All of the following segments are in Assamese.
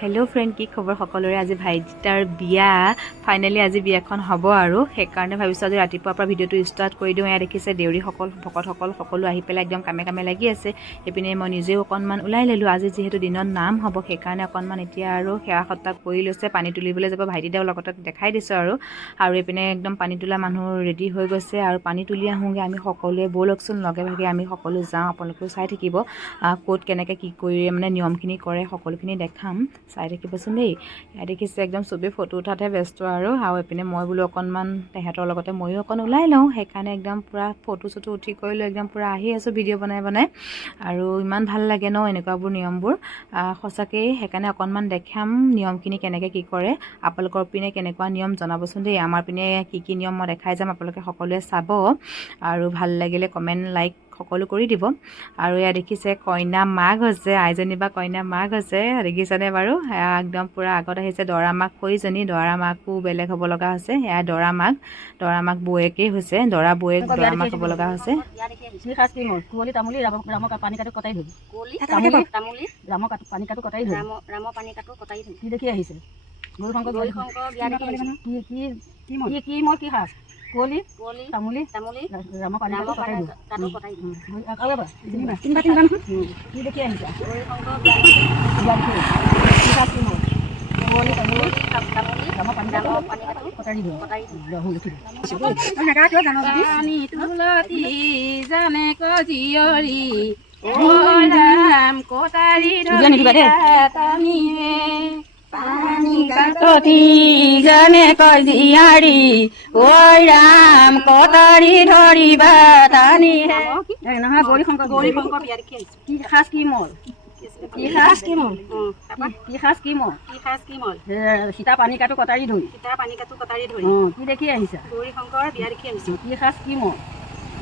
হেল্ল' ফ্ৰেণ্ড কি খবৰ সকলোৰে? আজি ভাইটিতাৰ বিয়া। ফাইনেলি আজি বিয়াখন হ'ব আৰু। সেইকাৰণে ভাবিছোঁ আজি ৰাতিপুৱাৰ পৰা ভিডিঅ'টো ষ্টাৰ্ট কৰি দিওঁ। এয়া দেখিছে দেউৰীসকল ভকতসকল সকলো আহি পেলাই একদম কামে কামে লাগি আছে। এইপিনে মই নিজেও অকণমান ওলাই ল'লোঁ। আজি যিহেতু দিনত নাম হ'ব সেইকাৰণে অকণমান এতিয়া আৰু সেৱা সত্তাহ কৰি লৈছে। পানী তুলিবলৈ যাব ভাইটিদাও লগতে দেখাই দিছোঁ আৰু। আৰু এইপিনে একদম পানী তোলা মানুহ ৰেডি হৈ গৈছে। আৰু পানী তুলি আহোঁগৈ। আমি সকলোৱে ব'লকচোন লগে ভাগে আমি সকলো যাওঁ। আপোনালোকেও চাই থাকিব ক'ত কেনেকৈ কি কৰি মানে নিয়মখিনি কৰে সকলোখিনি দেখাম। চাই থাকিবচোন দেই। ইয়াত দেখিছে একদম চবেই ফটো উঠাতহে ব্যস্ত আৰু আৰু এইপিনে মই বোলো অকণমান তেহেঁতৰ লগতে ময়ো অকণ ওলাই লওঁ। সেইকাৰণে একদম পূৰা ফটো চটো উঠি কৰি লৈ একদম পূৰা আহি আছোঁ ভিডিঅ' বনাই বনাই। আৰু ইমান ভাল লাগে ন এনেকুৱাবোৰ নিয়মবোৰ। আহ, সঁচাকৈ সেইকাৰণে অকণমান দেখাম নিয়মখিনি কেনেকৈ কি কৰে। আপোনালোকৰ পিনে কেনেকুৱা নিয়ম জনাবচোন দেই। আমাৰ পিনে কি কি নিয়ম মই দেখাই যাম। আপোনালোকে সকলোৱে চাব। আৰু ভাল লাগিলে কমেণ্ট লাইক সকলো কৰি দিব। আৰু এয়া দেখিছে কইনা মাক হৈছে আইজনী বা কইনা মাক হৈছে। দেখিছেনে বাৰু? সেয়া একদম পূৰা আগত আহিছে দৰা মাক সৈজনী দৰা মাকো বেলেগ হ'ব লগা হৈছে। সেয়া দৰা মাক দৰা মাক বৌয়েকেই হৈছে। দৰা বৌয়েক দৰা মাক হ'ব লগা হৈছে। দেখি আহিছে? বিয়া দেখি আহিছে। কি মই কি সাজ? কুঁৱলি তামুলী ৰামৰ পানী কটাই দিওঁ। তিনিবাৰ তিনিবাৰ ততি জানে কয় জিয়ারি ওই রাম কতারি ধরিবা তানি। নহয় গৌরী শঙ্কৰ গৌরী শঙ্কৰ বিয়াৰ কি কি কি মল? কি সাজ কি মল? কি সাজ সীতা পানী কটাৰী ধৰি। সীতা পানী কটাৰী ধৰি। কি দেখি আহিছা? গৌৰী শংকৰ বিয়াৰ কি আহিছো কি সাজ কি মল?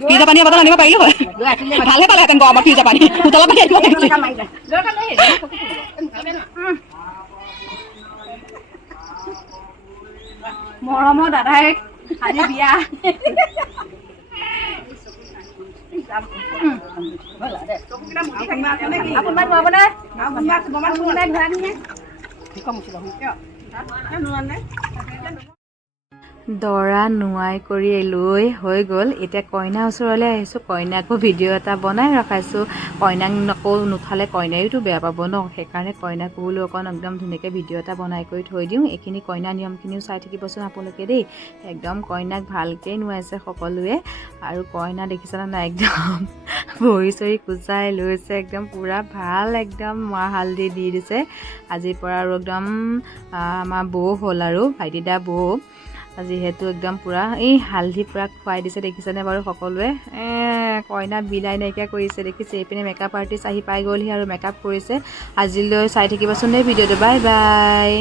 ফ্ৰিজৰ পানী বটল আনিব পাৰিলো হয় ভালহে পালেহেঁতেন গৰমত ফ্ৰিজৰ পানী উতলা পানী আনিব লাগিছিল মৰমৰ দাদাই আজি বিয়া আপোনাৰ নোৱাবনে কোনোবাই ঘূৰাই নিয়ে দৰা নোৱাই কৰি লৈ হৈ গ'ল। এতিয়া কইনাৰ ওচৰলৈ আহিছোঁ। কইনাকো ভিডিঅ' এটা বনাই ৰখাইছোঁ। কইনাক আকৌ নুঠালে কইনাইওতো বেয়া পাব ন? সেইকাৰণে কইনাকো বোলো অকণ একদম ধুনীয়াকৈ ভিডিঅ' এটা বনাই কৰি থৈ দিওঁ। এইখিনি কইনা নিয়মখিনিও চাই থাকিবচোন আপোনালোকে দেই। একদম কইনাক ভালকৈ নোৱাইছে সকলোৱে। আৰু কইনা দেখিছেনে নাই? একদম ভৰি চৰি কুচাই লৈছে। একদম পূৰা ভাল একদম মাহ হালধি দি দিছে। আজিৰ পৰা আৰু একদম আমাৰ বৌ হ'ল আৰু। ভাইটিদা বৌ। যিহেতু একদম পূৰা এই হালধি পূৰা খুৱাই দিছে দেখিছেনে বাৰু সকলোৱে? কইনা বিদায় নাইকিয়া কৰিছে দেখিছে এইপিনে মেকআপ আৰ্টিষ্ট আহি পাই গ'লহি আৰু মেকআপ কৰিছে। আজিলৈ চাই থাকিবচোন দেই ভিডিঅ'টো বাই বাই।